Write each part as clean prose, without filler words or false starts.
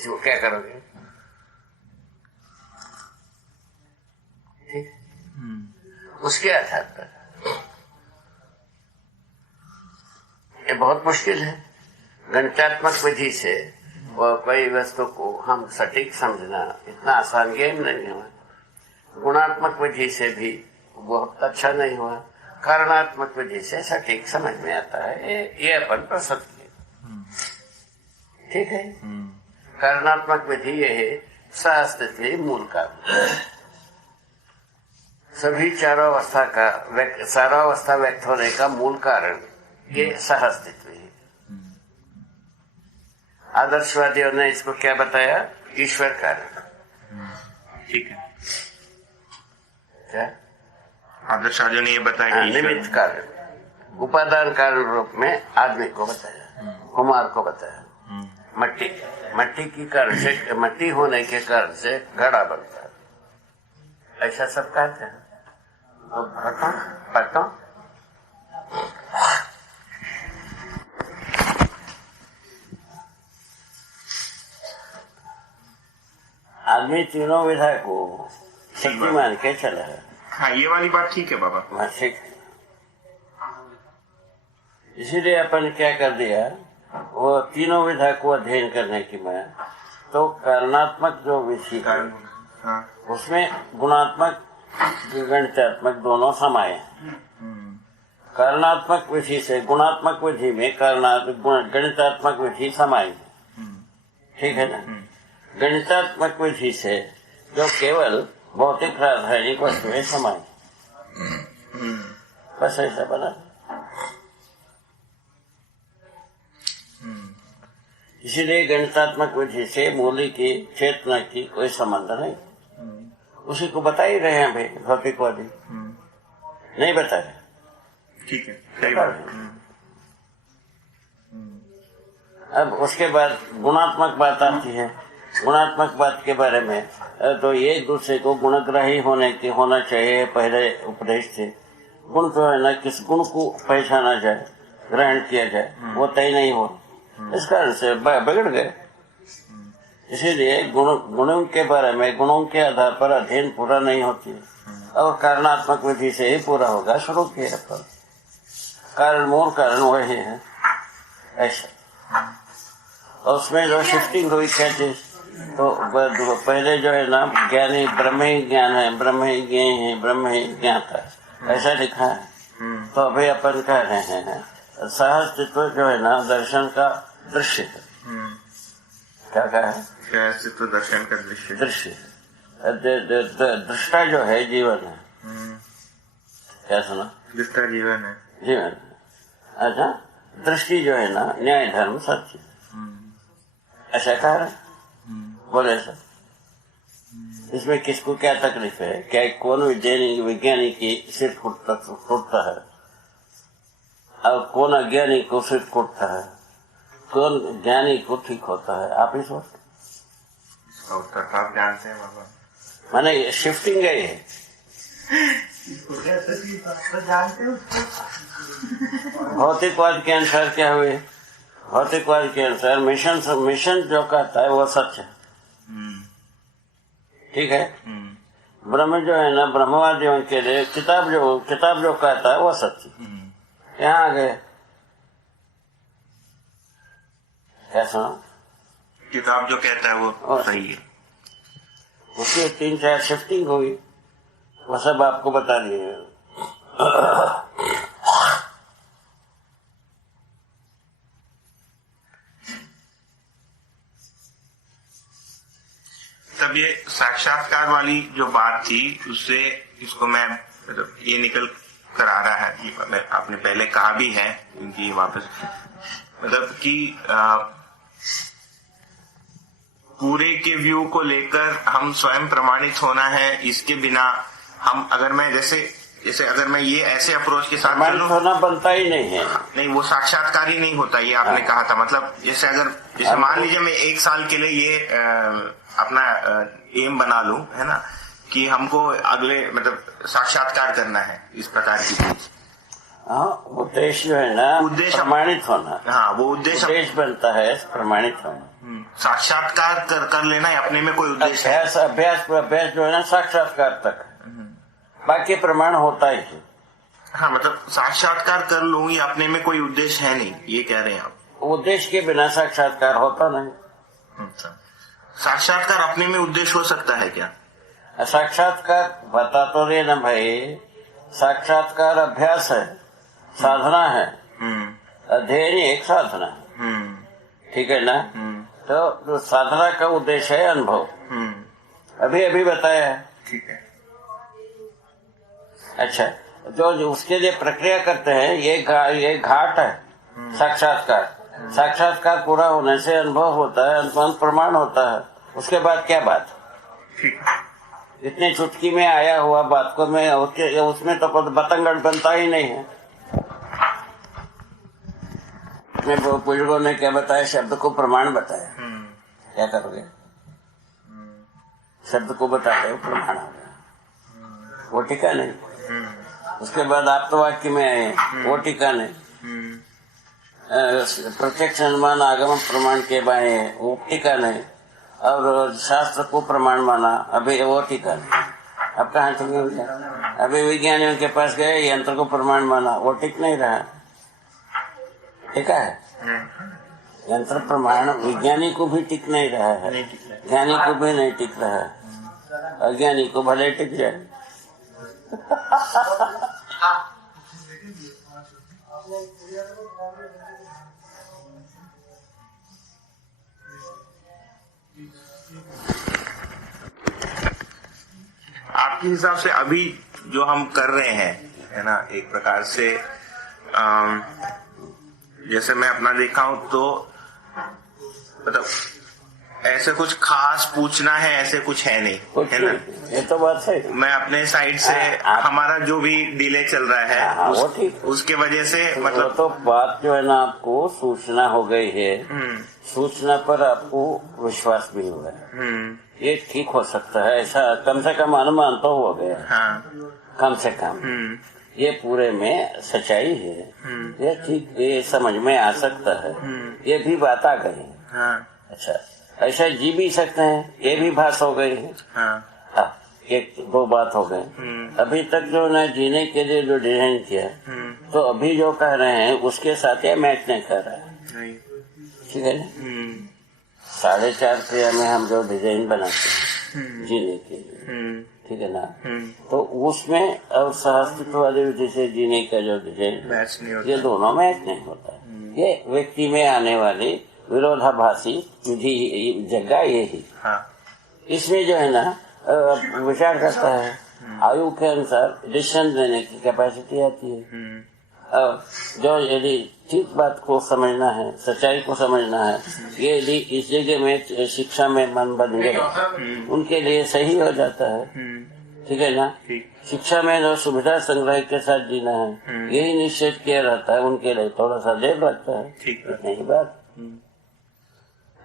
इसको क्या करोगे? ठीक, उसके आधार पर ये बहुत मुश्किल है। गणितात्मक विधि से वो कोई वस्तु को हम सटीक समझना इतना आसान गेम नहीं हुआ। गुणात्मक विधि से भी बहुत अच्छा नहीं हुआ। कारणात्मक विधि से सटीक समझ में आता है। ये अपन प्रसन्न किए, ठीक है। कारणात्मक विधि ये है सहअस्तित्व मूल कारण। सभी चारों अवस्था व्यक्त होने का मूल कारण ये सहअस्तित्व है। आदर्शवादियों ने इसको क्या बताया? ईश्वर कारण। ठीक है, क्या आदर्शवादियों ने ये बताया? निमित्त कारण, उपादान कारण रूप में आदमी को बताया, कुमार को बताया। मट्टी की कारण से, मट्टी होने के कारण से घड़ा बनता है, ऐसा सब कहते हैं। तो पता आदमी तीनों विधा को शक्ति मान के चला है। हाँ, ये वाली बात ठीक है बाबा। ठीक, इसीलिए अपन क्या कर दिया, वो तीनों विधा को अध्ययन करने की मैं तो कारणात्मक जो विधि है उसमें गुणात्मक गणितात्मक दोनों समाये। कारणात्मक विधि से गुणात्मक विधि में गणितात्मक विधि समाई, ठीक है ना। गणितात्मक विधि से जो केवल भौतिक रासायनिक वस्तुएं समाई, बस ऐसा बना। इसीलिए गणितात्मक विधि से मूली की चेतना की कोई संबंध नहीं। उसी को बता ही रहे हैं भाई भौतिकवादी, नहीं बता रहे। ठीक है, सही बात है। अब उसके बाद गुणात्मक बात आती है। गुणात्मक बात के बारे में तो ये एक दूसरे को गुणग्राही होना चाहिए। पहले उपदेश थे गुण तो है ना, किस गुण को पहचाना जाए, ग्रहण किया जाए, वो तय नहीं हो, इस कारण से बिगड़ गए। इसीलिए गुणों के बारे में गुणों के आधार पर अध्ययन पूरा नहीं होती और कारणात्मक विधि से ही पूरा होगा। शुरू किया पर कारण मूल कारण वही है ऐसा। और उसमें जो शिफ्टिंग हुई क्या चीज, तो पहले जो है ना ज्ञानी ब्रह्म ही ज्ञान है, ब्रह्म ही ज्ञेय है, ब्रह्म ही ज्ञाता है, ऐसा लिखा है। तो अभी अपन कह रहे हैं सहअस्तित्व जो है ना दर्शन का दृश्य है। क्या कहा है? सहअस्तित्व दर्शन का दृश्य। दृष्टा जो है जीवन है। क्या सुना? दृष्टा जीवन है, जीवन। अच्छा, दृष्टि जो है ना न्याय धर्म सत्य, ऐसा कह रहे बोले सर। इसमें किसको क्या तकलीफ है? क्या कौन विज्ञानी की सिर फूटता है और कौन अज्ञानी को सिर फूटता है, कौन ज्ञानी को ठीक होता है? आप इस वक्त आप जानते हैं बाबा, माने शिफ्टिंग है ये। भौतिकवाद के अनुसार क्या हुए? भौतिकवाद के अनुसार मिशन जो कहता है वो सच है, ठीक है। ब्रह्म जो है ना ब्रह्मवादियों के लिए किताब जो कहता है वो सच है। यहाँ आ गए क्या सुना? किताब जो कहता है वो सही है। उसकी 3-4 शिफ्टिंग हुई, वो सब आपको बता दिए। तब ये साक्षात्कार वाली जो बात थी उससे इसको मैं मतलब ये निकल कर आ रहा है कि आपने पहले कहा भी है इनकी वापस मतलब कि पूरे के व्यू को लेकर हम स्वयं प्रमाणित होना है। इसके बिना हम अगर मैं जैसे अगर मैं ये ऐसे अप्रोच के साथ होना बनता ही नहीं है, नहीं वो साक्षात्कार ही नहीं होता। ये आपने कहा था मतलब जैसे मान लीजिए मैं 1 साल के लिए ये अपना एम बना लूं, है ना, कि हमको अगले मतलब साक्षात्कार करना है इस प्रकार की चीज। उद्देश्य जो है ना उद्देश्य प्रमाणित होना। हाँ, वो उद्देश्य बनता है प्रमाणित होना। साक्षात्कार कर लेना है अपने में कोई उद्देश्य है? अभ्यास जो है ना साक्षात्कार तक, बाकी प्रमाण होता ही है। हाँ, मतलब साक्षात्कार कर लूं ये अपने में कोई उद्देश्य है नहीं, ये कह रहे हैं आप? उद्देश्य के बिना साक्षात्कार होता नहीं। अच्छा, साक्षात्कार अपने में उद्देश्य हो सकता है क्या? साक्षात्कार बता तो रहे ना भाई, साक्षात्कार अभ्यास है, साधना है। अध्ययन एक साधना है, ठीक है ना? तो साधना का उद्देश्य है अनुभव। अभी बताया है, ठीक है। अच्छा, जो उसके लिए प्रक्रिया करते हैं ये घाट है साक्षात्कार। साक्षात्कार पूरा होने से अनुभव होता है, अनुभव प्रमाण होता है। उसके बाद क्या बात? ठीक है। इतनी चुटकी में आया हुआ बात को मैं उसमें तो बतंगड़ बनता ही नहीं है। मैं बुजुर्गों ने क्या बताया? शब्द को प्रमाण बताया। क्या करोगे? शब्द को बताते हो प्रमाण हो गया, वो टीका नहीं। उसके बाद आप तो वाक्य में आए, वो टीका नहीं। प्रत्यक्ष अनुमान आगम प्रमाण के बाए, वो टीका नहीं। और शास्त्र को प्रमाण माना, अभी वो टीका नहीं। अब कहाँ टिक नहीं? अभी विज्ञानियों के पास गए, यंत्र को प्रमाण माना, वो टिक नहीं रहा। टीका है यंत्र प्रमाण, विज्ञानी को भी टिक नहीं रहा है, ज्ञानी को भी नहीं टिक रहा है, अज्ञानी को भले टिक जाए। आपके हिसाब से अभी जो हम कर रहे हैं, है ना, एक प्रकार से जैसे मैं अपना देखा हूं तो मतलब ऐसे कुछ खास पूछना है ऐसे कुछ है नहीं, है ना? ये तो बात है। मैं अपने साइड से हमारा जो भी डिले चल रहा है उसके वजह से मतलब तो बात जो है ना, आपको सूचना हो गई है, सूचना पर आपको विश्वास भी हुआ है, ये ठीक हो सकता है। ऐसा कम से कम अनुमान तो हो गया। हाँ, कम से कम ये पूरे में सच्चाई है, ये ठीक, ये समझ में आ सकता है, ये भी बात आ गई। हाँ, अच्छा, ऐसा जी भी सकते हैं, ये भी बात हो गई है। हाँ, एक दो बात हो गई। अभी तक जो ना जीने के लिए जो डिजाइन किया, तो अभी जो कह रहे हैं उसके साथ ये मैच नहीं कर रहा है, ठीक है ना? 4.5 क्रिया में हम जो डिजाइन बनाते हैं जीने के लिए, ठीक है ना, तो उसमें और सहस्तित्ववादी विधि से जीने का जो डिजाइन, ये दोनों मैच नहीं होता। ये व्यक्ति में आने वाली विरोधाभासी विधि जगह यही। इसमें जो है ना विचार करता है, आयु के अनुसार डिसीजन लेने की कैपेसिटी आती है। जो यदि ठीक बात को समझना है, सच्चाई को समझना है, ये यदि इस जगह में शिक्षा में मन बन गए, उनके लिए सही हो जाता है, ठीक है ना? शिक्षा में जो सुविधा संग्रह के साथ जीना है, यही निश्चित किया रहता है, उनके लिए थोड़ा सा देर लगता है, इतनी ही बात।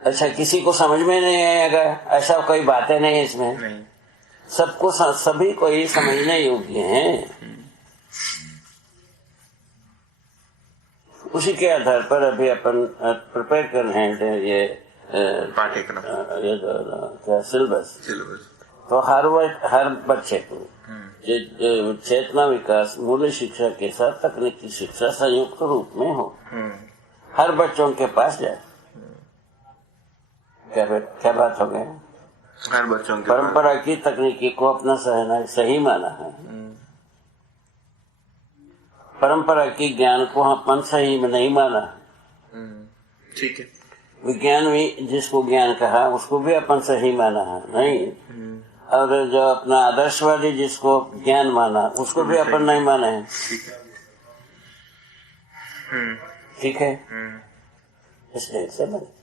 अच्छा, किसी को समझ में नहीं आएगा ऐसा कोई बातें नहीं इसमें, सबको सभी को ही समझने योग्य हैं। उसी के आधार पर अभी अपन प्रिपेयर कर रहे हैं ये पाठ्यक्रम, ये क्या सिलेबस। तो हर बच्चे को चेतना विकास मूल्य शिक्षा के साथ तकनीकी शिक्षा संयुक्त रूप में हो, हर बच्चों के पास जाए। क्या बात हो गई? हर बच्चों के परंपरा की तकनीकी को अपना सही माना है, परंपरा की ज्ञान को अपन सही में नहीं माना। ठीक है, विज्ञान भी जिसको ज्ञान कहा उसको भी अपन सही माना है नहीं, और जो अपना आदर्शवादी जिसको ज्ञान माना उसको भी अपन नहीं माने हैं। ठीक है, इसलिए से बने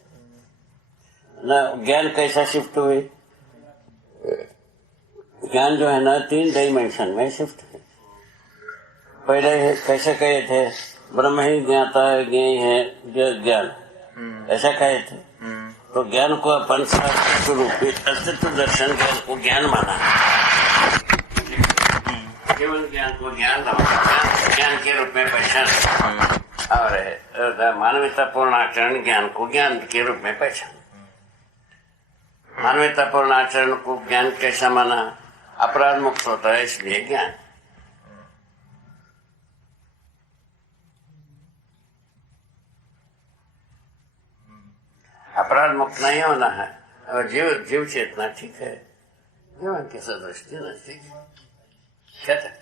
ना। ज्ञान कैसा शिफ्ट हुई? ज्ञान जो है ना 3 डायमेंशन में शिफ्ट है। पहले कैसे कहे थे? ब्रह्म ही ज्ञाता है, ज्ञेय है ज्ञान, ऐसा कहे थे। तो ज्ञान को अपन शास्त्र रूप में अस्तित्व दर्शन ज्ञान को ज्ञान माना, केवल ज्ञान को ज्ञान के रूप में पहचान, और मानवतापूर्ण आचरण ज्ञान को ज्ञान के रूप में पहचान। मानवतापूर्ण आचरण को ज्ञान कैसा माना, अपराध मुक्त होता है इसलिए ज्ञान। अपराध मुक्त नहीं होना है और जीव चेतना ठीक है, जीवन की सदृष्टि नजदीक क्या तक।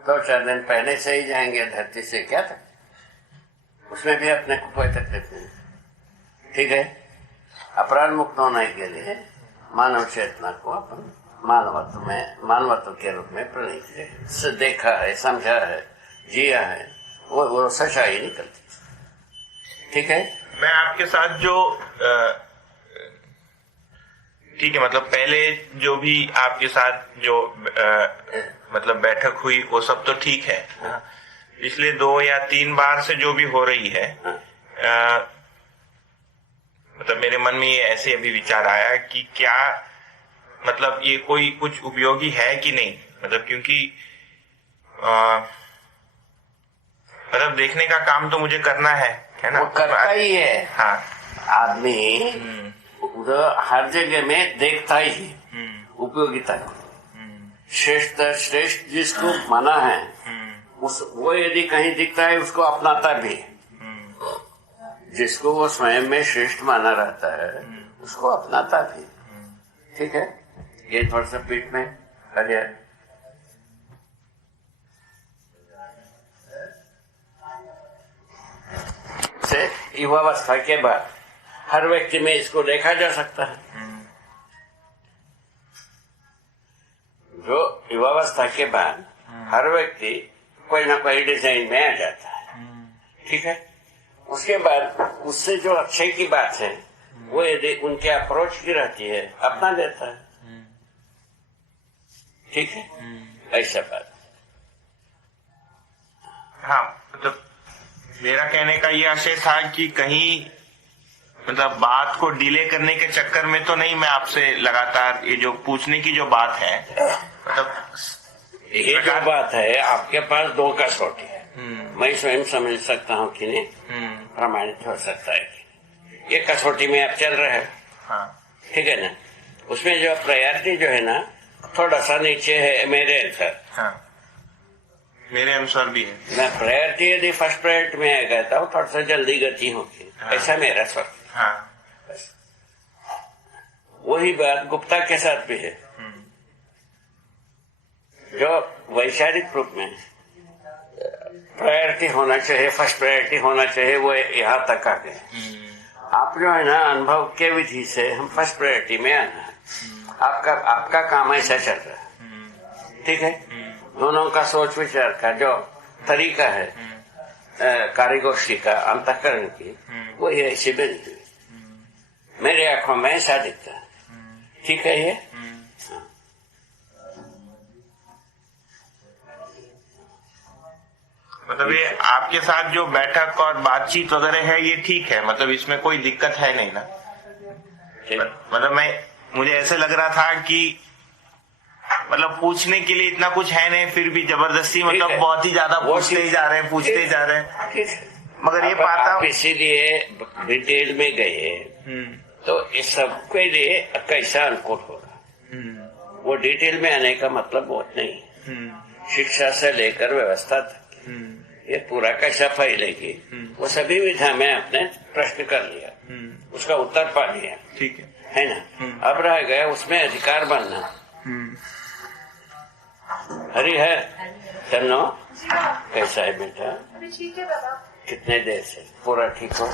2-4 दिन पहले से ही जाएंगे धरती से, क्या तक, उसमें भी अपने को कोई तकलीफ नहीं। ठीक है, अपराध मुक्त होने के लिए मानव चेतना को अपन मानवत्व के रूप में प्रणीत देखा है, समझा है, जिया है, वो सच्चाई निकलती। ठीक है, मैं आपके साथ जो ठीक है, मतलब पहले जो भी आपके साथ जो मतलब बैठक हुई वो सब तो ठीक है। पिछले 2 या 3 बार से जो भी हो रही है, मतलब मेरे मन में ये ऐसे अभी विचार आया कि क्या मतलब ये कोई कुछ उपयोगी है कि नहीं, मतलब क्योंकि मतलब देखने का काम तो मुझे करना है ना, वो करता ही है। हाँ, आदमी जो हर जगह में देखता ही है उपयोगिता को। श्रेष्ठ जिसको माना है वो यदि कहीं दिखता है उसको अपनाता भी है। जिसको वो स्वयं में श्रेष्ठ माना रहता है उसको अपनाता भी। ठीक है, ये थोड़ा सा पीठ में अरे से युवावस्था के बाद हर व्यक्ति में इसको देखा जा सकता है। जो युवावस्था के बाद हर व्यक्ति कोई ना कोई डिजाइन में आ जाता है। ठीक है, उसके बाद उससे जो अच्छे की बात है वो यदि उनके अप्रोच की रहती है अपना लेता है। ठीक है, ऐसा बात। हाँ, मतलब मेरा कहने का ये आशय था कि कहीं मतलब बात को डिले करने के चक्कर में तो नहीं, मैं आपसे लगातार ये जो पूछने की जो बात है, मतलब ये जो बात है आपके पास 2 कसौटी है। मैं स्वयं समझ सकता हूँ कि नहीं, प्रमाणित हो सकता है कि ये कसौटी में आप चल रहे हैं। हाँ, ठीक है ना, उसमें जो प्रायोरिटी जो है ना थोड़ा सा नीचे है मेरे अनुसार। हाँ, मेरे अनुसार भी है। मैं प्रायोरिटी यदि फर्स्ट प्रायोरिटी में आ गया तो थोड़ा सा जल्दी गति होगी। हाँ, ऐसा मेरा सोच। हाँ, वही बात गुप्ता के साथ भी है। जो वैचारिक रूप में प्रायोरिटी होना चाहिए, फर्स्ट प्रायोरिटी होना चाहिए, वो यहाँ तक आ गए। आप जो है ना अनुभव के विधि से हम फर्स्ट प्रायोरिटी में आना है। आपका काम ऐसा चल रहा है। ठीक है, दोनों का सोच विचार का जो तरीका है कार्यगोष्ठी का अंतःकरण की, वो ये ऐसी बनी हुई मेरे आंखों में ऐसा दिखता है। ठीक है, ये मतलब ये आपके साथ जो बैठक और बातचीत वगैरह है ये ठीक है, मतलब इसमें कोई दिक्कत है नहीं ना। मतलब मुझे ऐसे लग रहा था कि मतलब पूछने के लिए इतना कुछ है नहीं, फिर भी जबरदस्ती मतलब बहुत ही ज्यादा पूछते ही जा रहे हैं। मगर ये पाता इसीलिए डिटेल में गए तो इस सब के लिए कैसा अनुकूल होगा, वो डिटेल में आने का मतलब बहुत नहीं। शिक्षा से लेकर व्यवस्था तक ये पूरा कैसा फैलेगी, वो सभी विधा में आपने प्रश्न कर लिया, उसका उत्तर पा लिया। ठीक है ना। अब रह गया उसमें अधिकार बनना। हरी है तन्नो, कैसा है बेटा? ठीक है बाबा। कितने देर से पूरा ठीक हो?